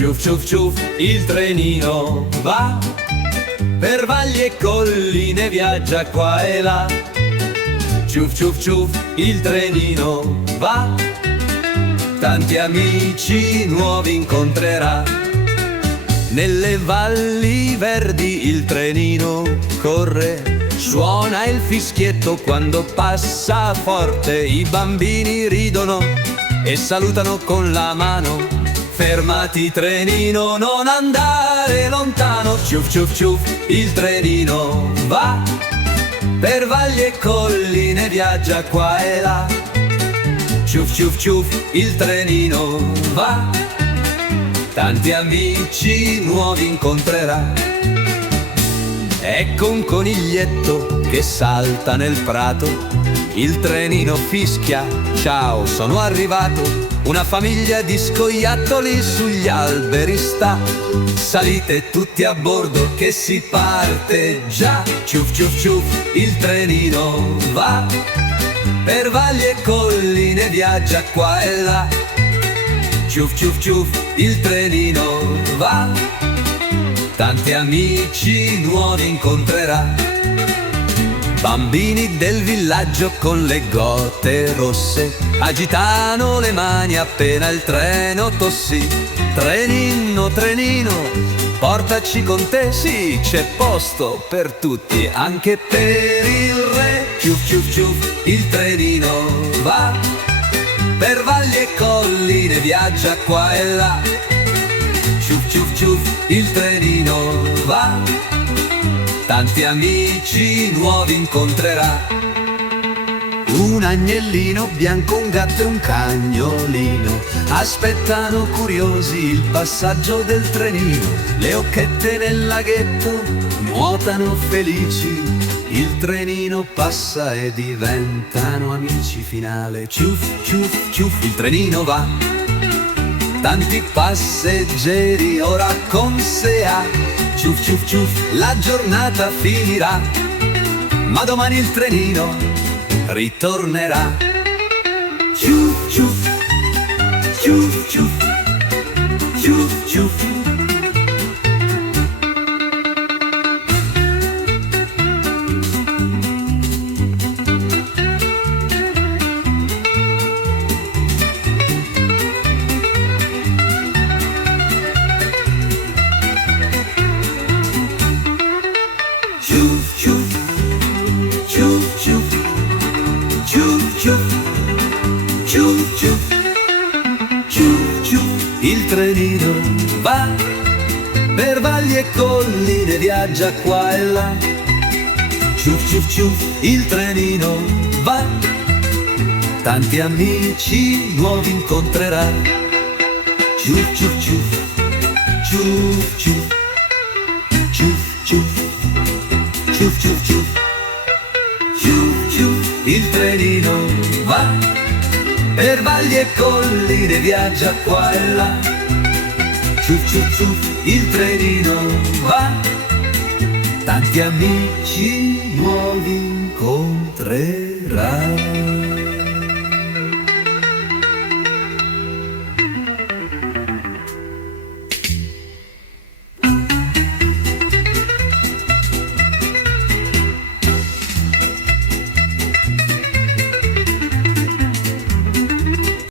Ciuf ciuf ciuf, il trenino va per valli e colline, viaggia qua e là. Ciuf ciuf ciuf, il trenino va, tanti amici nuovi incontrerà. Nelle valli verdi il trenino corre, suona il fischietto quando passa forte. I bambini ridono e salutano con la mano. Fermati trenino, non andare lontano. Ciuf ciuf ciuf, il trenino va per valli e colline, viaggia qua e là. Ciuf ciuf ciuf, il trenino va, tanti amici nuovi incontrerà. Ecco un coniglietto che salta nel prato, il trenino fischia, ciao sono arrivato. Una famiglia di scoiattoli sugli alberi sta, salite tutti a bordo che si parte già. Ciuf ciuf ciuf, il trenino va per valli e colline, viaggia qua e là. Ciuf ciuf ciuf, il trenino va, tanti amici nuovi incontrerà. Bambini del villaggio con le gote rosse agitano le mani appena il treno tossì. Trenino, trenino, portaci con te, sì, c'è posto per tutti, anche per il re. Ciuf ciuf ciuf, il trenino va per valli e colline, viaggia qua e là. Ciuf ciuf ciuf, il trenino va, tanti amici nuovi incontrerà. Un agnellino bianco, un gatto e un cagnolino aspettano curiosi il passaggio del trenino. Le occhette nel laghetto nuotano felici, il trenino passa e diventano amici. Finale. Ciuf ciuf ciuf, il trenino va, tanti passeggeri ora con sé ha. Ciuf ciuf ciuf, la giornata finirà, ma domani il trenino ritornerà. Ciuf ciuf ciuf ciuf ciuf ciuf. Ciuf ciuf ciuf ciuf ciuf ciuf ciuf ciuf ciuf ciuf, il trenino va per valli e colline, viaggia qua e là. Ciuf ciuf ciuf, il trenino va, tanti amici nuovi incontrerà. Ciuf ciuf ciuf ciuf ciuf ciuf ciuf ciuf ciuf ciuf ciuf ciuf, il trenino va per valli e colline, viaggia qua e là. Ciuf ciuf ciuf, il trenino va, tanti amici nuovi incontrerà.